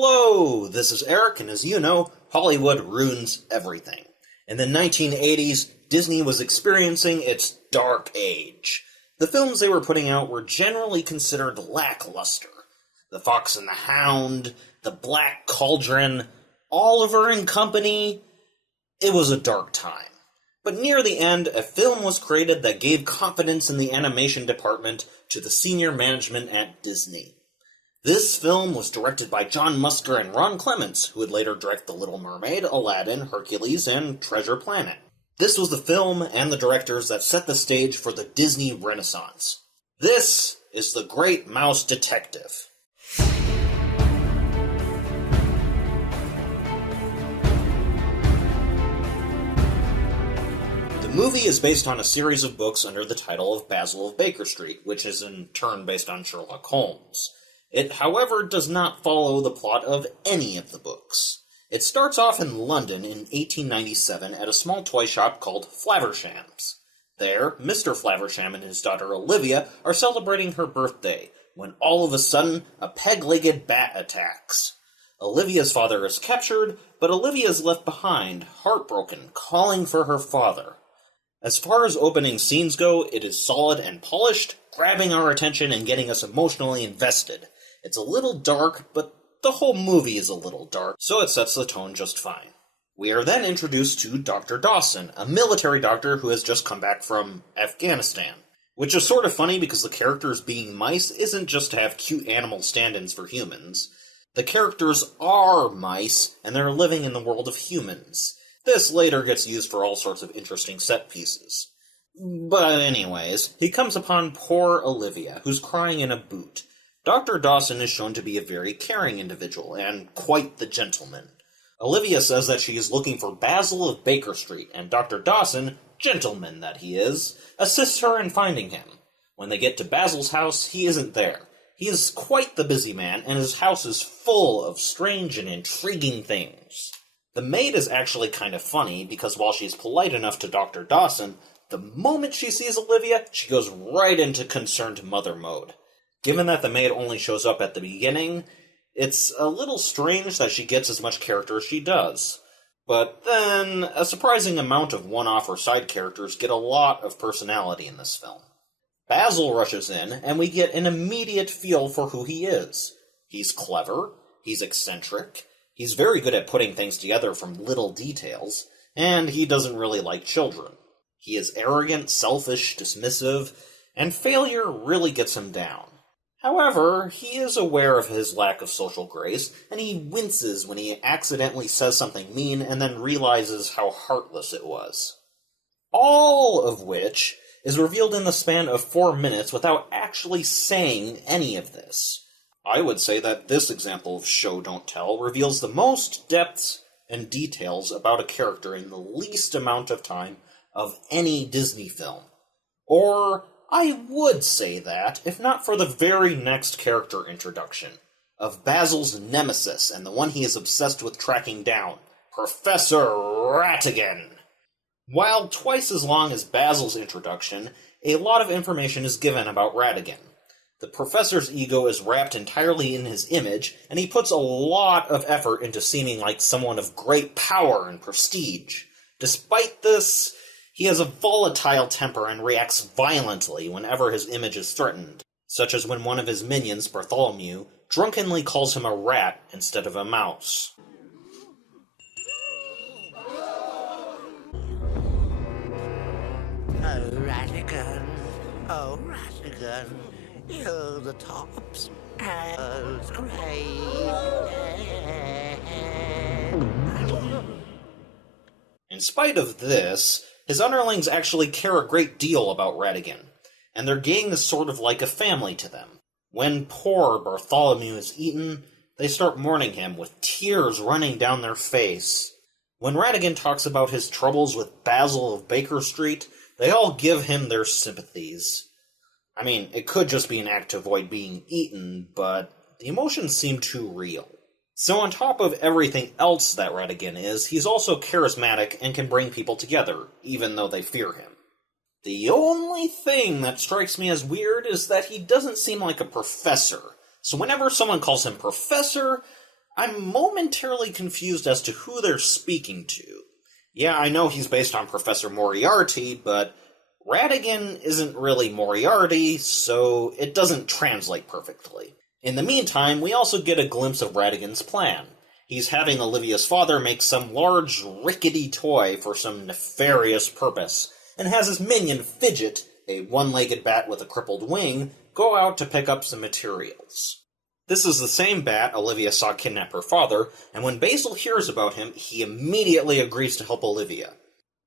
Hello, this is Eric, and as you know, Hollywood ruins everything. In the 1980s, Disney was experiencing its dark age. The films they were putting out were generally considered lackluster. The Fox and the Hound, The Black Cauldron, Oliver and Company. It was a dark time. But near the end, a film was created that gave confidence in the animation department to the senior management at Disney. This film was directed by John Musker and Ron Clements, who would later direct The Little Mermaid, Aladdin, Hercules, and Treasure Planet. This was the film and the directors that set the stage for the Disney Renaissance. This is The Great Mouse Detective. The movie is based on a series of books under the title of Basil of Baker Street, which is in turn based on Sherlock Holmes. It, however, does not follow the plot of any of the books. It starts off in London in 1897 at a small toy shop called Flaversham's. There, Mr. Flaversham and his daughter Olivia are celebrating her birthday, when all of a sudden, a peg-legged bat attacks. Olivia's father is captured, but Olivia is left behind, heartbroken, calling for her father. As far as opening scenes go, it is solid and polished, grabbing our attention and getting us emotionally invested. It's a little dark, but the whole movie is a little dark, so it sets the tone just fine. We are then introduced to Dr. Dawson, a military doctor who has just come back from Afghanistan. Which is sort of funny because the characters being mice isn't just to have cute animal stand-ins for humans. The characters are mice, and they're living in the world of humans. This later gets used for all sorts of interesting set pieces. But anyways, he comes upon poor Olivia, who's crying in a boot. Dr. Dawson is shown to be a very caring individual, and quite the gentleman. Olivia says that she is looking for Basil of Baker Street, and Dr. Dawson, gentleman that he is, assists her in finding him. When they get to Basil's house, he isn't there. He is quite the busy man, and his house is full of strange and intriguing things. The maid is actually kind of funny, because while she's polite enough to Dr. Dawson, the moment she sees Olivia, she goes right into concerned mother mode. Given that the maid only shows up at the beginning, it's a little strange that she gets as much character as she does. But then, a surprising amount of one-off or side characters get a lot of personality in this film. Basil rushes in, and we get an immediate feel for who he is. He's clever, he's eccentric, he's very good at putting things together from little details, and he doesn't really like children. He is arrogant, selfish, dismissive, and failure really gets him down. However, he is aware of his lack of social grace, and he winces when he accidentally says something mean and then realizes how heartless it was. All of which is revealed in the span of 4 minutes without actually saying any of this. I would say that this example of show don't tell reveals the most depths and details about a character in the least amount of time of any Disney film. Or, I would say that, if not for the very next character introduction, of Basil's nemesis and the one he is obsessed with tracking down, Professor Ratigan. While twice as long as Basil's introduction, a lot of information is given about Ratigan. The professor's ego is wrapped entirely in his image, and he puts a lot of effort into seeming like someone of great power and prestige. Despite this, he has a volatile temper and reacts violently whenever his image is threatened, such as when one of his minions, Bartholomew, drunkenly calls him a rat instead of a mouse. Oh Ratigan, you're the tops, and great. In spite of this, his underlings actually care a great deal about Ratigan, and their gang is sort of like a family to them. When poor Bartholomew is eaten, they start mourning him with tears running down their face. When Ratigan talks about his troubles with Basil of Baker Street, they all give him their sympathies. I mean, it could just be an act to avoid being eaten, but the emotions seem too real. So on top of everything else that Ratigan is, he's also charismatic and can bring people together, even though they fear him. The only thing that strikes me as weird is that he doesn't seem like a professor. So whenever someone calls him professor, I'm momentarily confused as to who they're speaking to. Yeah, I know he's based on Professor Moriarty, but Ratigan isn't really Moriarty, so it doesn't translate perfectly. In the meantime, we also get a glimpse of Ratigan's plan. He's having Olivia's father make some large, rickety toy for some nefarious purpose, and has his minion Fidget, a one-legged bat with a crippled wing, go out to pick up some materials. This is the same bat Olivia saw kidnap her father, and when Basil hears about him, he immediately agrees to help Olivia.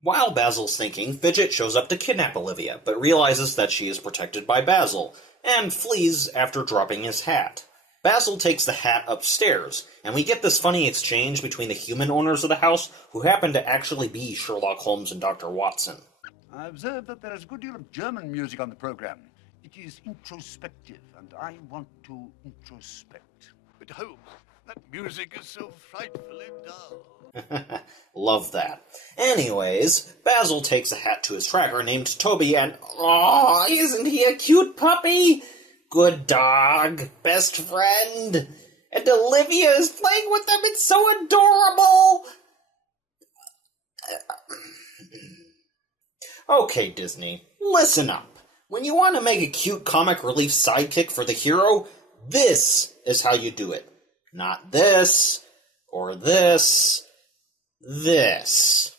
While Basil's thinking, Fidget shows up to kidnap Olivia, but realizes that she is protected by Basil, and flees after dropping his hat. Basil takes the hat upstairs, and we get this funny exchange between the human owners of the house, who happen to actually be Sherlock Holmes and Dr. Watson. I observe that there is a good deal of German music on the program. It is introspective, and I want to introspect. But Holmes, that music is so frightfully dull. Love that. Anyways, Basil takes a hat to his tracker named Toby, and oh, isn't he a cute puppy? Good dog, best friend. And Olivia is playing with them, it's so adorable! Okay, Disney, listen up. When you want to make a cute comic relief sidekick for the hero, this is how you do it. Not this, or this, this.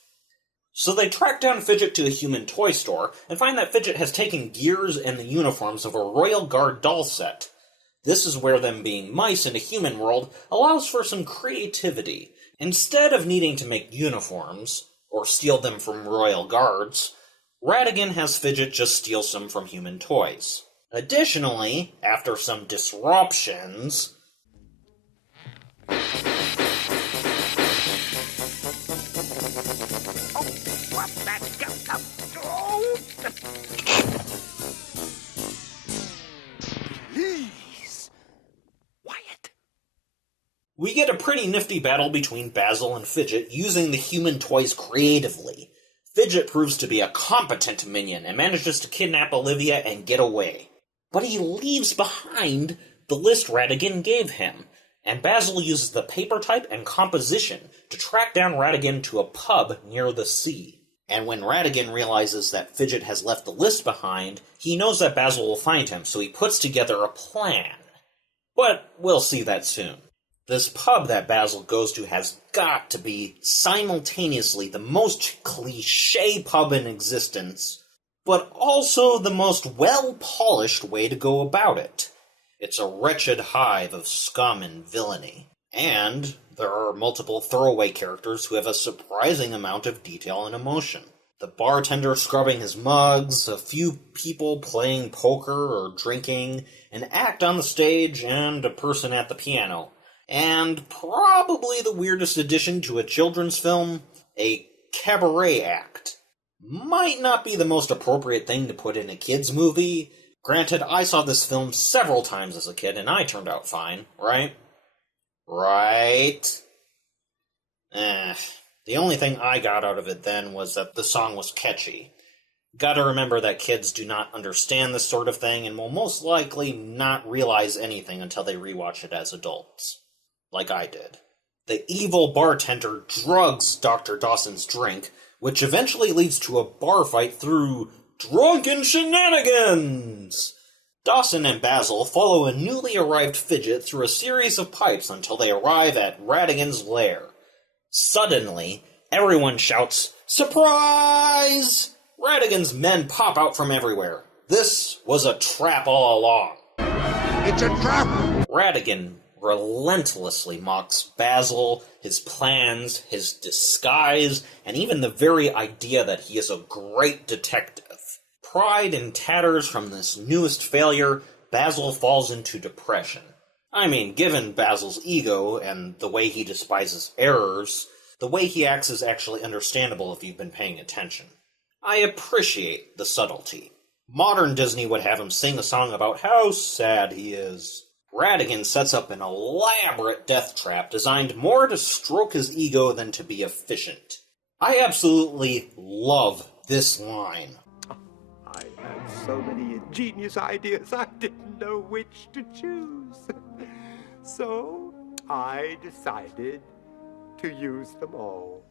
So they track down Fidget to a human toy store, and find that Fidget has taken gears and the uniforms of a Royal Guard doll set. This is where them being mice in a human world allows for some creativity. Instead of needing to make uniforms, or steal them from Royal Guards, Ratigan has Fidget just steal some from human toys. Additionally, after some disruptions... Please! Quiet! we get a pretty nifty battle between Basil and Fidget using the human toys creatively. Fidget proves to be a competent minion and manages to kidnap Olivia and get away. But he leaves behind the list Ratigan gave him, and Basil uses the paper type and composition to track down Ratigan to a pub near the sea. And when Ratigan realizes that Fidget has left the list behind, he knows that Basil will find him, so he puts together a plan. But we'll see that soon. This pub that Basil goes to has got to be simultaneously the most cliché pub in existence, but also the most well-polished way to go about it. It's a wretched hive of scum and villainy. And there are multiple throwaway characters who have a surprising amount of detail and emotion. The bartender scrubbing his mugs, a few people playing poker or drinking, an act on the stage, and a person at the piano. And probably the weirdest addition to a children's film, a cabaret act. Might not be the most appropriate thing to put in a kid's movie. Granted, I saw this film several times as a kid, and I turned out fine, right? Right? The only thing I got out of it then was that the song was catchy. Gotta remember that kids do not understand this sort of thing, and will most likely not realize anything until they rewatch it as adults. Like I did. The evil bartender drugs Dr. Dawson's drink, which eventually leads to a bar fight through drunken shenanigans! Dawson and Basil follow a newly arrived Fidget through a series of pipes until they arrive at Ratigan's lair. Suddenly, everyone shouts, "Surprise!" Ratigan's men pop out from everywhere. This was a trap all along. It's a trap! Ratigan relentlessly mocks Basil, his plans, his disguise, and even the very idea that he is a great detective. Pride in tatters from this newest failure, Basil falls into depression. I mean, given Basil's ego and the way he despises errors, the way he acts is actually understandable if you've been paying attention. I appreciate the subtlety. Modern Disney would have him sing a song about how sad he is. Ratigan sets up an elaborate death trap designed more to stroke his ego than to be efficient. I absolutely love this line. I had so many ingenious ideas, I didn't know which to choose. So, I decided to use them all.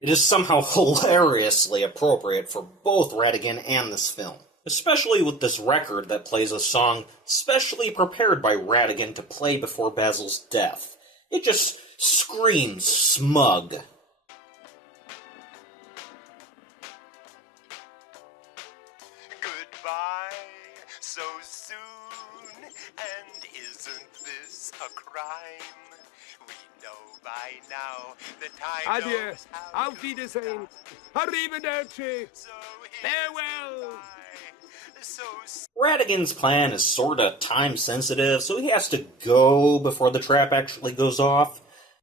It is somehow hilariously appropriate for both Ratigan and this film, especially with this record that plays a song specially prepared by Ratigan to play before Basil's death. It just screams smug. Goodbye, so soon, and isn't this a crime? We know by now the time Adieu. knows how Auf to Wiedersehen. stop. Arrivederci. So Farewell. so Ratigan's plan is sorta time-sensitive, so he has to go before the trap actually goes off.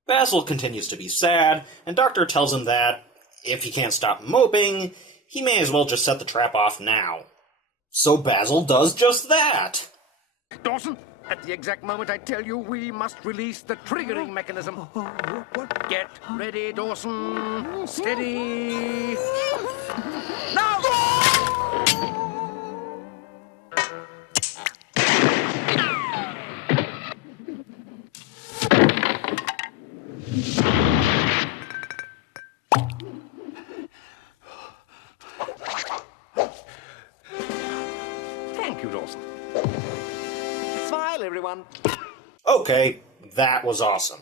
Basil continues to be sad, and Doctor tells him that, if he can't stop moping, he may as well just set the trap off now. So Basil does just that! Dawson, at the exact moment I tell you, we must release the triggering mechanism. Get ready, Dawson. Steady. Now! Thank you, Dawson. Smile, everyone. Okay, that was awesome.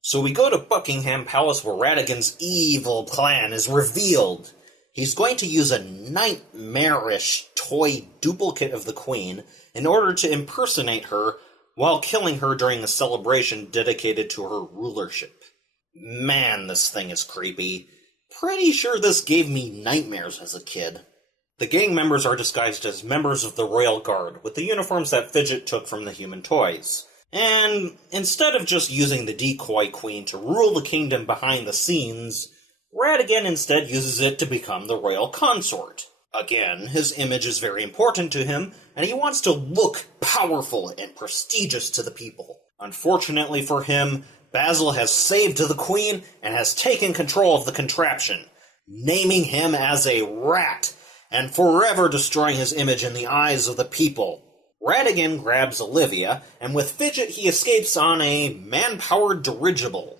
So we go to Buckingham Palace where Ratigan's evil plan is revealed. He's going to use a nightmarish toy duplicate of the Queen in order to impersonate her while killing her during a celebration dedicated to her rulership. Man, this thing is creepy. Pretty sure this gave me nightmares as a kid. The gang members are disguised as members of the Royal Guard, with the uniforms that Fidget took from the human toys. And instead of just using the decoy queen to rule the kingdom behind the scenes, Ratigan instead uses it to become the royal consort. Again, his image is very important to him, and he wants to look powerful and prestigious to the people. Unfortunately for him, Basil has saved the queen and has taken control of the contraption, naming him as a rat, and forever destroying his image in the eyes of the people. Ratigan grabs Olivia, and with Fidget he escapes on a man-powered dirigible.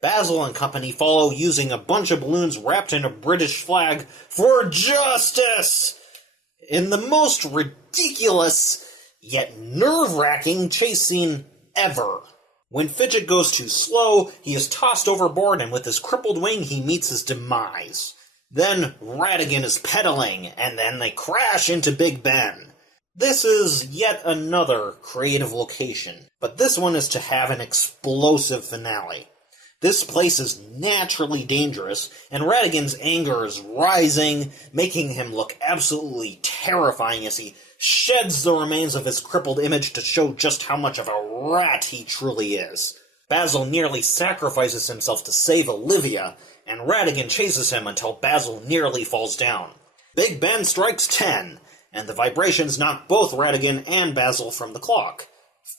Basil and company follow using a bunch of balloons wrapped in a British flag for justice! In the most ridiculous, yet nerve-wracking chase scene ever. When Fidget goes too slow, he is tossed overboard, and with his crippled wing he meets his demise. Then Ratigan is pedaling, and then they crash into Big Ben. This is yet another creative location, but this one is to have an explosive finale. This place is naturally dangerous, and Ratigan's anger is rising, making him look absolutely terrifying as he sheds the remains of his crippled image to show just how much of a rat he truly is. Basil nearly sacrifices himself to save Olivia, and Ratigan chases him until Basil nearly falls down. Big Ben strikes 10, and the vibrations knock both Ratigan and Basil from the clock.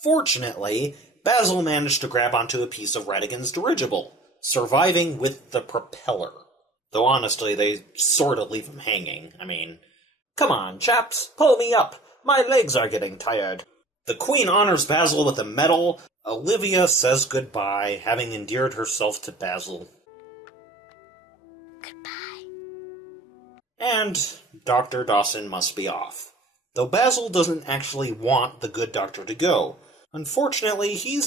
Fortunately, Basil managed to grab onto a piece of Ratigan's dirigible, surviving with the propeller. Though honestly, they sorta leave him hanging. I mean, come on, chaps, pull me up. My legs are getting tired. The Queen honors Basil with a medal. Olivia says goodbye, having endeared herself to Basil. Goodbye. And Dr. Dawson must be off. Though Basil doesn't actually want the good doctor to go. Unfortunately, he's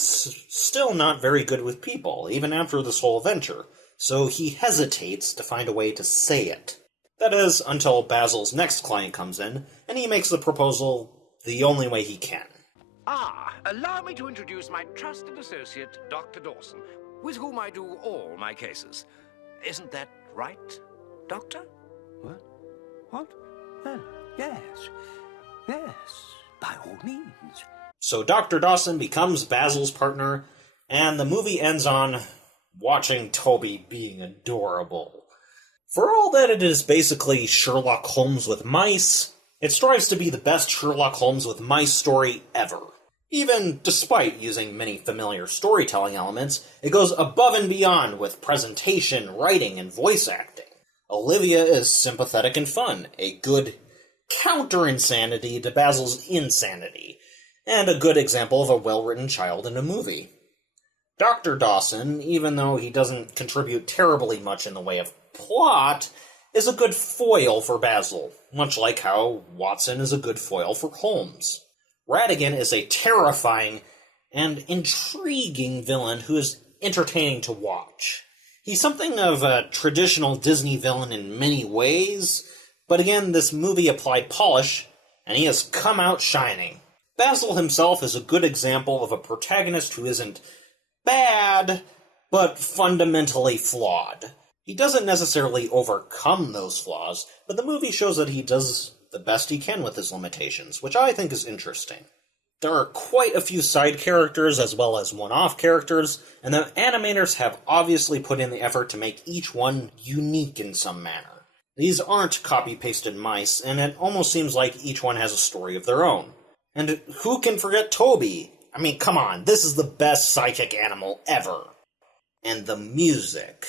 still not very good with people, even after this whole adventure, so he hesitates to find a way to say it. That is, until Basil's next client comes in, and he makes the proposal the only way he can. Allow me to introduce my trusted associate, Dr. Dawson, with whom I do all my cases. Isn't that right, Doctor? What? What? Yes. Yes, by all means. So Dr. Dawson becomes Basil's partner, and the movie ends on watching Toby being adorable. For all that it is basically Sherlock Holmes with mice, it strives to be the best Sherlock Holmes with mice story ever. Even despite using many familiar storytelling elements, it goes above and beyond with presentation, writing, and voice acting. Olivia is sympathetic and fun, a good counter-insanity to Basil's insanity, and a good example of a well-written child in a movie. Dr. Dawson, even though he doesn't contribute terribly much in the way of plot, is a good foil for Basil, much like how Watson is a good foil for Holmes. Ratigan is a terrifying and intriguing villain who is entertaining to watch. He's something of a traditional Disney villain in many ways, but again, this movie applied polish, and he has come out shining. Basil himself is a good example of a protagonist who isn't bad, but fundamentally flawed. He doesn't necessarily overcome those flaws, but the movie shows that he does the best he can with his limitations, which I think is interesting. There are quite a few side characters as well as one-off characters, and the animators have obviously put in the effort to make each one unique in some manner. These aren't copy-pasted mice, and it almost seems like each one has a story of their own. And who can forget Toby? I mean, come on, this is the best psychic animal ever. And the music.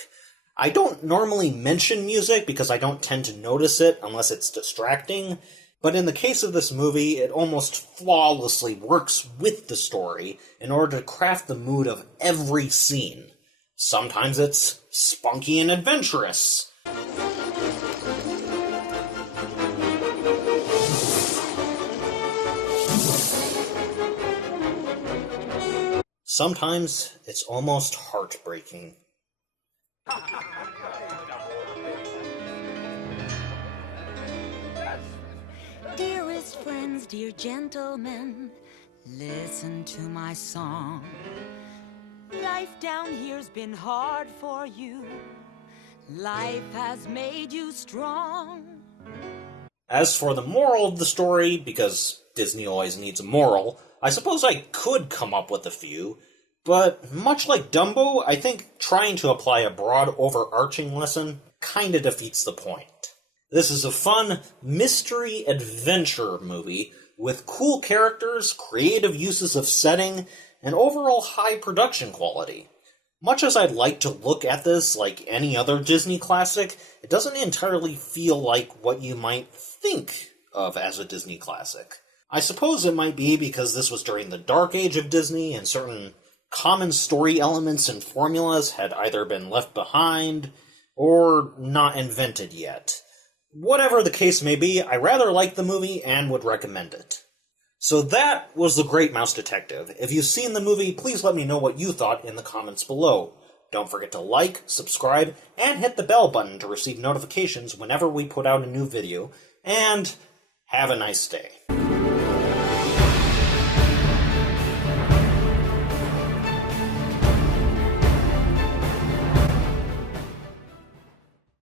I don't normally mention music because I don't tend to notice it unless it's distracting, but in the case of this movie, it almost flawlessly works with the story in order to craft the mood of every scene. Sometimes it's spunky and adventurous. Sometimes it's almost heartbreaking. Dearest friends, dear gentlemen, listen to my song. Life down here's been hard for you. Life has made you strong. As for the moral of the story, because Disney always needs a moral, I suppose I could come up with a few, but much like Dumbo, I think trying to apply a broad overarching lesson kinda defeats the point. This is a fun mystery-adventure movie with cool characters, creative uses of setting, and overall high production quality. Much as I'd like to look at this like any other Disney classic, it doesn't entirely feel like what you might think of as a Disney classic. I suppose it might be because this was during the dark age of Disney and certain common story elements and formulas had either been left behind or not invented yet. Whatever the case may be, I rather like the movie and would recommend it. So that was The Great Mouse Detective. If you've seen the movie, please let me know what you thought in the comments below. Don't forget to like, subscribe, and hit the bell button to receive notifications whenever we put out a new video, and have a nice day.